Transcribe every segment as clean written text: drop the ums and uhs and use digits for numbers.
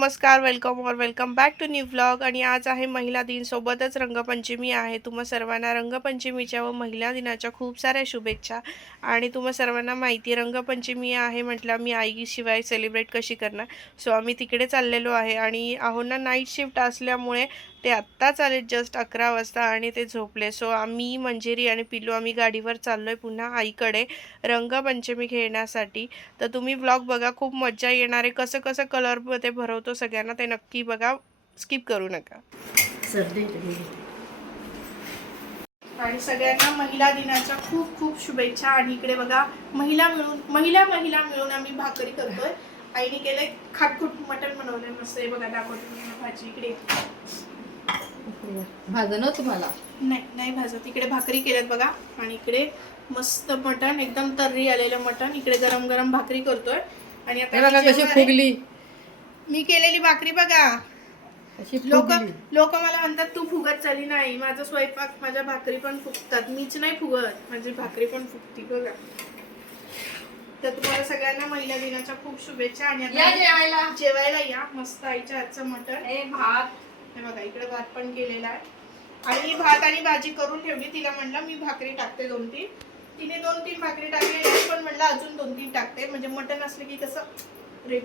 नमस्कार, वेलकम और welcome back to new vlog. आणि आज आहे महिला दिन, सोबतच रंगपंचमी आहे. तुम्हा सर्वांना रंगपंचमीच्या व महिला दिनाच्या खूप साऱ्या शुभेच्छा. आणि तुम्हा सर्वांना माहिती रंगपंचमी आहे म्हटलं, मी आईशिवाय सेलिब्रेट कशी करणार. सो आम्ही तिकडे चाललेलो आहे आणि आहो ना नाईट शिफ्ट असल्यामुळे ते आत्ताच आले जस्ट 11 वाजता आणि ते झोपले. सो आम्ही मंजिरी आणि पिल्लू आम्ही गाडीवर चाललोय पुन्हा आईकडे रंगपंचमी खेळण्यासाठी. तर तुम्ही व्लॉग बघा, खूप मजा येणार आहे. कसं कसं कलर ते भरवतो सगळ्यांना ते नक्की बघा, स्किप करू नका. आणि सगळ्यांना महिला दिनाच्या खूप खूप शुभेच्छा. आणि इकडे बघा महिला मिळून आम्ही भाकरी करतोय. आईने केलंय खाटखुट मटण बनवलंय मस्त. हे बघा दाखवतो भाजी. इकडे भाजन तुम्हाला नाही भाजत. इकडे भाकरी केल्यात बघा. आणि इकडे मस्त मटण, एकदम तर्री आलेलं मटण. इकडे गरम गरम भाकरी करतोय. आणि आता बघा कशी फुगली मी केलेली भाकरी बघा. लोक मला म्हणतात तू फुगत चालली. नाही, माझा स्वयंपाक, माझ्या भाकरी पण फुगतात. मीच नाही फुगत, माझी भाकरी पण फुगती बघा. तर तुम्हाला सगळ्यांना महिला दिनाच्या खूप शुभेच्छा. आणि आता जेवायला या. मस्त आईच्या हातचं मटण, भात. हे बघा इकडे भात पण केलेला आहे. आणि मी भात आणि भाजी करून ठेवली. तिला म्हणलं मी भाकरी टाकते 2-3. तिने 2-3 भाकरी टाकले, पण म्हणलं अजून 2-3 टाकते. म्हणजे मटण असले की कसं रेट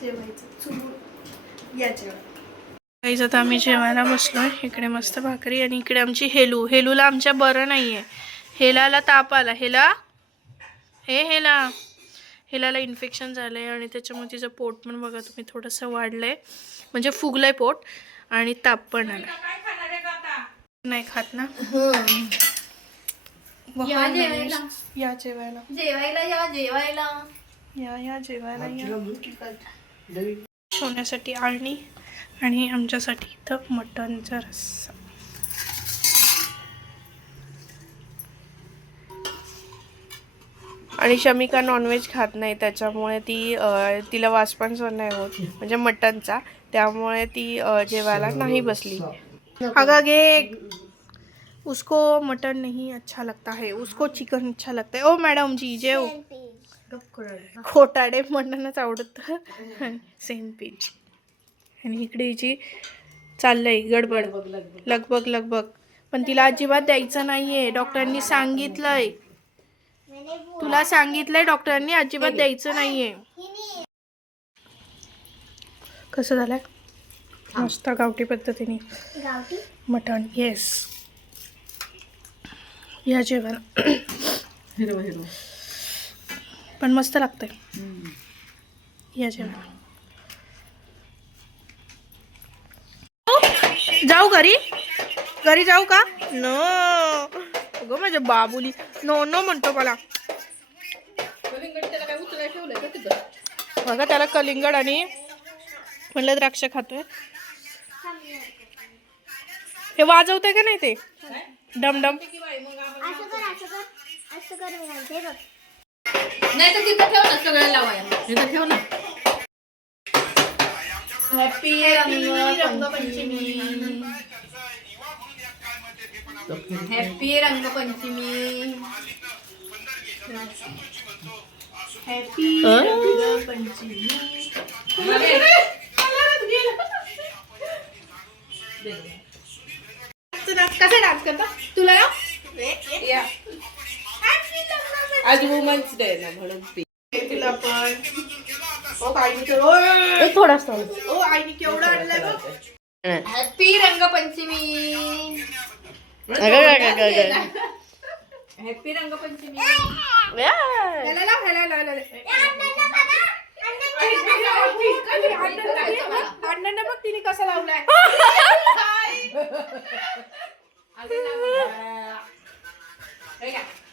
जेवायचं चुरून या जेवण. आता आम्ही जेवायला बसलोय. इकडे मस्त भाकरी. आणि इकडे आमची हेलूला आमच्या बरं नाहीये. हेलाला ताप आला. हेलाला इन्फेक्शन झालंय आणि त्याच्यामुळे तिचं पोट पण बघा तुम्ही थोडंसं वाढलंय, म्हणजे फुगलंय पोट. आणि ताप पण आला. नाही खात ना. या जेवायला सोन्यासाठी आळणी आणि आमच्यासाठी इथं मटणचा रस्सा. आणि शमिका नॉनव्हेज खात नाही, त्याच्यामुळे तिला वास पण सहन नाही होत म्हणजे मटणचा. त्यामुळे ती जेवायला नाही बसली. अगं घे, उसको मटन नहीं अच्छा लगता है, उसको चिकन अच्छा लगता है. ओ मॅडम जी जेव. खोटाडे मटणच आवडतं. सेम पीच. आणि इकडे हिची चाललंय गडबड, लगबग. पण तिला अजिबात द्यायचं नाहीये. डॉक्टरांनी सांगितलंय, तुला सांगितलंय डॉक्टरांनी, अजिबात द्यायचं नाहीये. कसं झालंय मस्त गावठी पद्धतीने मटण. येस, या जेवायला. पण मस्त लागतंय. या जेवायला. जाऊ घरी जाऊ का? नो अगं माझ्या बाबुली नो म्हणतो मला. बघा त्याला कलिंगड आणि म्हणलं द्राक्ष खातोय. हे वाजवतंय का नाही ते डमडम. Happy Rangpanchami. Happy Rangpanchami. Happy Rangpanchami. कसा डान्स करता तुला आज वुमन्स डे ना म्हणून तुला पण. ओ आईने थोडासा ओ आईने केवढं आणलंय बघ. हॅपी रंगपंचमी. हॅपी रंगपंचमी. अण्णांना बघ तिने कसा लावलाय.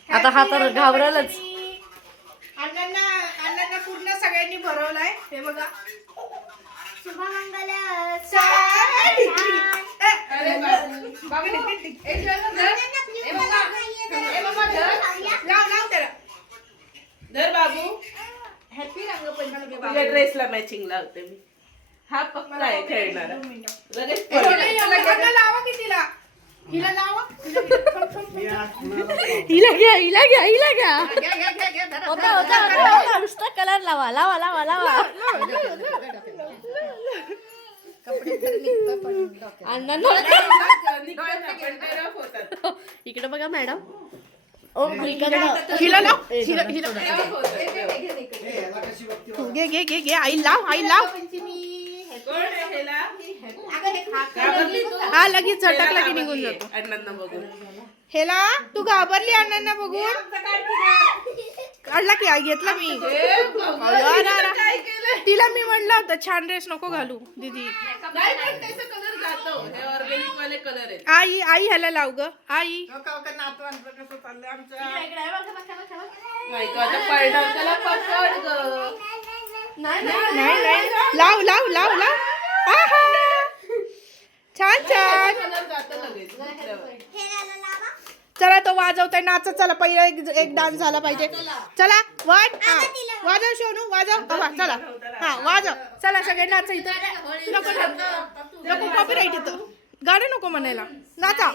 आता हा तर घाबरलच. अण्णांना पूर्ण सगळ्यांनी भरवलाय. हे बघा शुभमंगल. लाव त्याला. धर बाबू. हॅपी रंगपंचमी. तुझ्या ड्रेसला मॅचिंग लावते मी. हा पक्का आहे खेळणार. लावा की तिला. हिला लावा. हिला घ्या. होता नुसता कलर लावा. अण्णा इकडे बघा मॅडम. ओ हिला लाव घे घे घे घे आई लाव हा लगेच झटकला की निघून जातो. अण्णांना बघून हेला तू घाबरली अण्णांना बघून? काढला की आई घेतला मी. तिला मी म्हणलं होतं छान ड्रेस नको घालू दीदी. कलर जातो हे ऑर्गॅनिक वाले कलर आहेत. आई आई ह्याला लाव ग आई. नाही तो आता पडणार त्याला पकड ग. नाही लाव लाव लाव लाव. आहा. छान छान. कलर जातो लगेच. चला तो वाजवताय नाचत. चला पहिला एक डान्स झाला पाहिजे. चला वाजव सोनू वाजव. चला हा वाजव. चला सगळे नाचा. इथं नको कॉपीराईट इथं. गाणं नको म्हणायला. नाचा.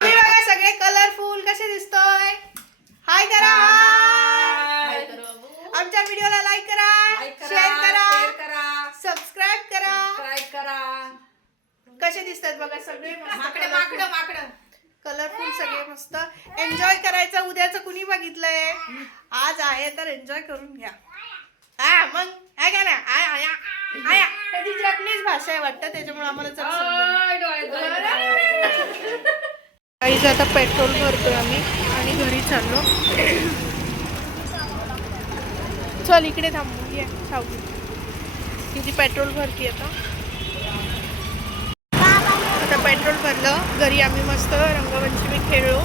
बघा सगळे कलरफुल कसे दिसतोय. हाय करा. आमच्या व्हिडिओला लाईक करा, शेअर करा, सबस्क्राईब करा. कसे दिसतात बघा सगळे माकडं कलरफुल सगळे मस्त. एन्जॉय करायचं. उद्याचं कुणी बघितलंय? आज आहे तर एन्जॉय करून घ्या. मग आहे का ना. ती जपनीज भाषा आहे वाटतं त्याच्यामुळे आम्हाला काहीच. आता पेट्रोल भरतोय आम्ही आणि घरी चाललो. चल इकडे थांबू या सावली. किती पेट्रोल भरती आता पेट्रोल भरलं. घरी आम्ही मस्त रंगपंचमी खेळलो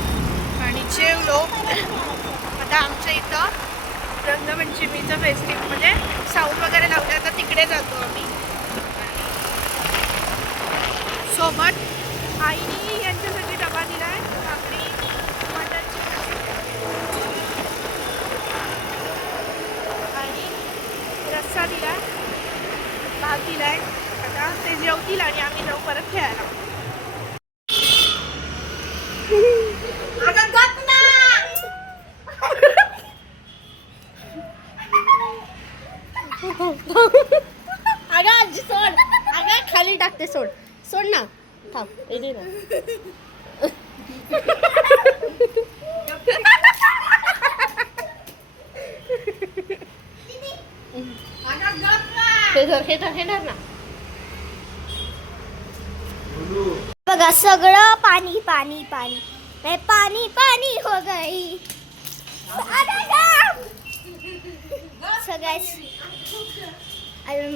आणि जेवलो. आता आमच्या इथं रंगपंचमीचं फेस्टिवल म्हणजे साऊंड वगैरे लावलं. आता तिकडे जातो आम्ही. सोबत आईने यांच्यासाठी डबा दिलाय. भाकरी मटनची आणि रस्सा दिलाय, भात दिलाय. आता ते जेवतील आणि आम्ही जाऊ परत खेळायला. अगं आजी सोड. अगं खाली टाकते. सोड ना. थांब इथे ना. हे धर ना. बघा सगळं पाणी पाणी पाणी पाणी पाणी हो गई. सगळ्याच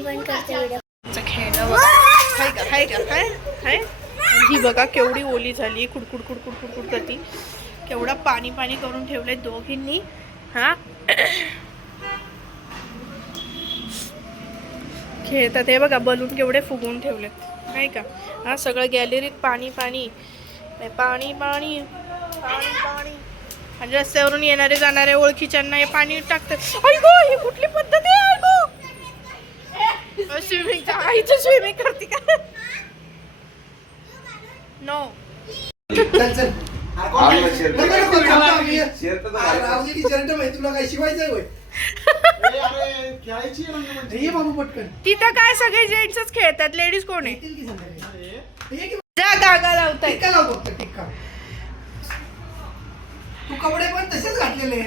बंद करते व्हिडिओ. खेळणं ही बघा केवढी ओली झाली. कुडकुड कुडकुड कुडकुड करती. केवढा पाणी पाणी करून ठेवलंय दोघींनी. हा खेळतात. हे बघा बलून केवढे फुगवून ठेवलेत नाही का. हा सगळं गॅलरीत पाणी पाणी पाणी पाणी पाणी पाणी. आणि रस्त्यावरून येणारे जाणारे ओळखीच्यांना हे पाणी टाकतात. अयगो ही कुठली पद्धत आहे. स्विमिंग आईचं स्विमिंग करते का. नो तुला काय शिवायचंय होय. तिथं काय सगळे जेंट्सच खेळतात. लेडीज कोण आहे. जा गागा लावताय. टिक्का लाव फक्त टिक्का. तू कपडे पण तसेच घातलेले.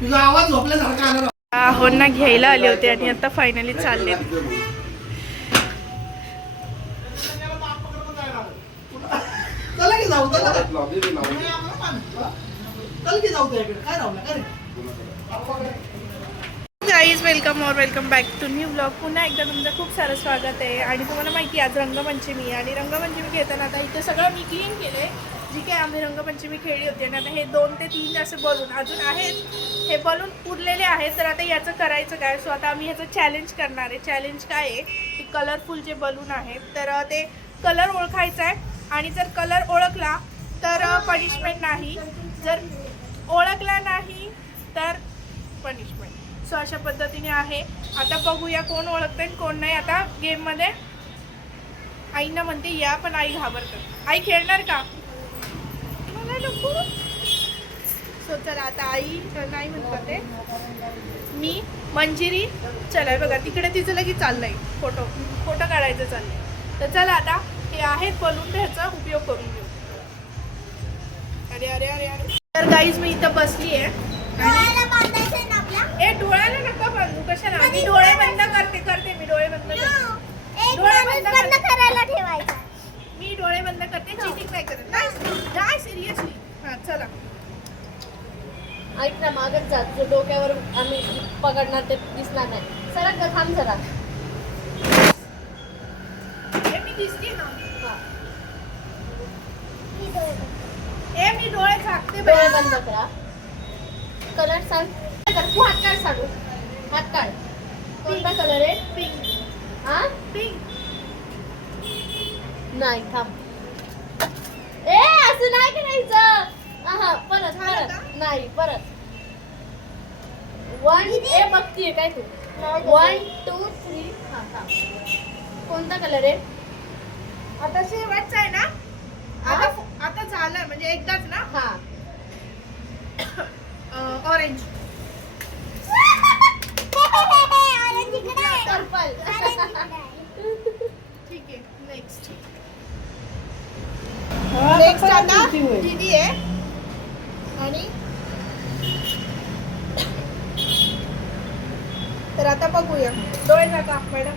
तुझा आवाज झोपल्यासारखा आला. हो ना घ्यायला आले होते आणि आता फायनली चालले. चला की जाऊ. चल की जाऊ. काय राहू नका रे. Guys welcome back to new blog. पुन्हा एकदा तुमचं खूप सारं स्वागत आहे. आणि तुम्हाला माहिती आहे आज रंगपंचमी आणि रंगपंचमी खेळताना आता इथे सगळं मी क्लीन केलं आहे. जी काय आम्ही रंगपंचमी खेळली होती आणि आता हे 2 ते 3 असे बलून अजून आहेत. हे बलून उरलेले आहेत. तर आता याचं करायचं काय. सो आता आम्ही ह्याचं चॅलेंज करणार आहे. चॅलेंज काय आहे की कलरफुल जे बलून आहेत तर ते कलर ओळखायचा आहे. आणि जर कलर ओळखला तर पनिशमेंट नाही. जर ओळखला नाही तर पनिशमेंट. सो अशा पद्धतीने आहे. आता बघूया कोण ओळखतंय कोण नाही. आता गेममध्ये आईंना म्हणते या पण आई घाबरतात. आई खेळणार का. नको. सो चला आता आई नाही म्हणतात ते मी मंजिरी चला बघा तिकडे तिचं लगेच चाललंय फोटो काढायचं चाललंय. तर चला आता हे आहेत बलून ह्याचा उपयोग करून घेऊ. अरे अरे अरे अरे तर गाईज मी इथं बसली आहे. डोळ्याला बांधायचंय ना आपल्या. ए डोळ्याला नका बांधू कशाला. मी डोळे बंद करते मी डोळे बंद करते. एक डोळे माणूस बंद बंद करायला ठेवायचा. मी डोळे बंद करते. चीटिंग नाही करत नाही सिरियसली. हा चला ऐक ना मागच जा जो डोक्यावर आम्ही पकडणार ते दिसणार नाही. सरक ग थांब जरा. ए मी दिसते ना. ही डोळे बंद. ए मी डोळे झाकते डोळे बाई. बंद करा. कलर सांग. तू हात काढ सांगू. हात काढ. कोणता कलर आहे? पिंक हा पिंक. नाही थांब. ए असं नाही करायचं. हा परत झालं का? नाही परत. 1 ए बघतीये काय तू? 1 2 3 हा थांब. कोणता कलर आहे? आता शेवटचा आहे ना. आता झालं म्हणजे एकदाच ना. हा ऑरेंज. ऑरेंज इकडे आहे. पर्पल. ऑरेंज इकडे आहे. ठीक आहे नेक्स्ट आता दीदी आहे आणि तर आता बघूया. डोळे नका मॅडम.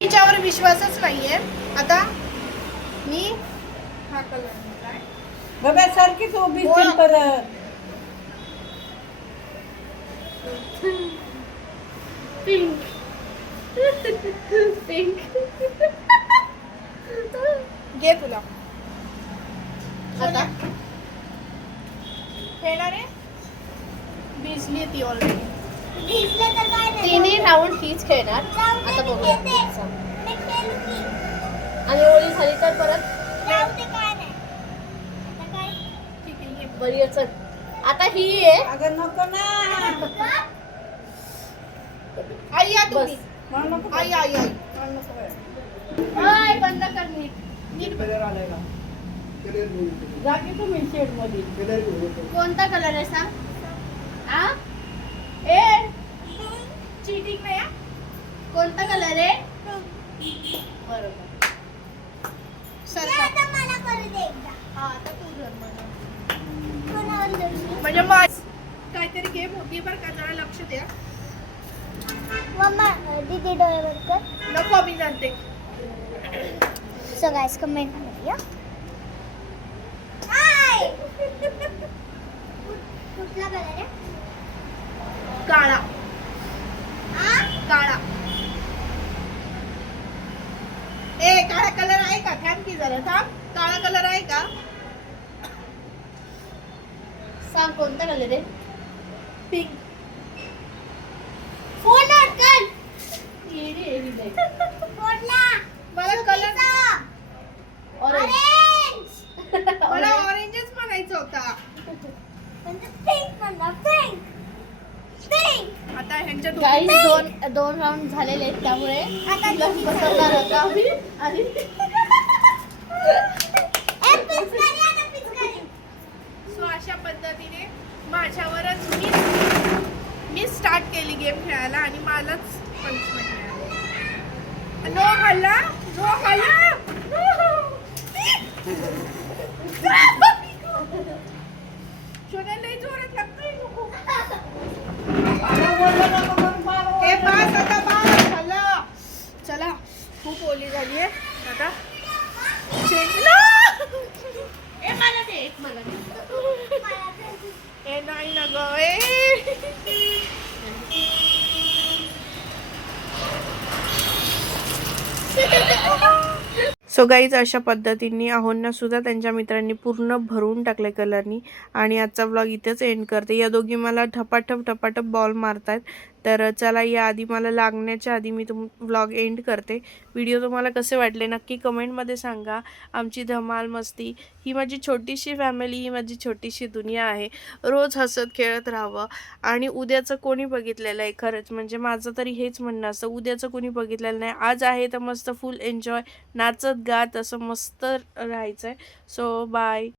तिच्यावर विश्वासच नाहीये. आता मी हा कलर बघा सारखीच उभी बोल. परत. पिंक. पिंक. घे तुला. आता खेळणार आहे. भिजली ती ऑलरेडी. भिजलं तर काय नाही. तिन्ही राऊंड हीच खेळणार. जाऊ दे, आता मी बघूया. खेळते. मी खेळू की. आणि ओली झाली तर परत जाऊ दे, काय नाही. आता काय? ठीक आहे ये. बरी आहे, चल. आता ही आहे. अगं नको ना. आई या तुम्ही. मला नको. आई आई आई मला नको बाई. हाय बंद कर नीट. नीट बघ. कलर आलाय ना. कलर घेऊन जा की तुम्ही शेड मध्ये. कलर घेऊन येतो. कोणता कलर आहे सांग. आ ए चीटिंग नाही हा? कोणता कलर आहे? बरोबर. सरका. आता मला करू दे एकदा. हा आता तू धर मला. कोणावर धरू? म्हणजे माझ काहीतरी गेम होती बरं का. जरा लक्ष द्या. मम्मा दीदी डोळे बंद कर. नको मी जाणते. सो गाइस कमेंट करूया. हाय. कुठला कलर आहे? काळा आ? काळा. ए काळा कलर आहे का. थांब की जरा थांब. काळा कलर आहे का. सांग कोणता कलर आहे? पिंक. फोन अटकन. येडी येडी बाई. कोणला? मला कलर ऑरेंज. ऑरेंज. मला ऑरेंजच म्हणायचा होता. म्हणजे पिंक म्हणला. पिंक. पिंक. आता ह्यांच्या गाईज दोन राऊंड झालेले आहेत त्यामुळे आता तुला बसवणार होता आम्ही आणि पिचकारी आता पिचकारी. सो अशा पद्धतीने माझ्यावरच मी स्टार्ट केली गेम खेळायला आणि मलाच पनिशमेंट मिळाली. नो हल्ला नो हल्ला. शोधायला जोरात लागतोय नको. हे बस आता बस हल्ला. चला खूप ओली झाली आहे आता. ए मला दे एक मला दे. ए नाही ना ग. ए सो गाईज अशा पद्धतीने आहोंना सुद्धा त्यांच्या मित्रांनी पूर्ण भरून टाकले कलरनी. आणि आजचा व्लॉग इथेच एंड करते. या दोघी मला ठपाठप बॉल मारतायत तर चला या आधी मला लागण्याच्या आधी मी व्लॉग एंड करते. व्हिडिओ तुम्हाला कसे वाटले नक्की कमेंटमध्ये सांगा. आमची धमाल मस्ती ही माझी छोटीशी फॅमिली, ही माझी छोटीशी दुनिया आहे. रोज हसत खेळत राहावं आणि उद्याचं कोणी बघितलेलं आहे खरंच, म्हणजे माझं तरी हेच म्हणणं असतं, उद्याचं कोणी बघितलेलं नाही. आज आहे तर मस्त फुल एन्जॉय नाचत गात असं मस्त राहायचं आहे. So bye.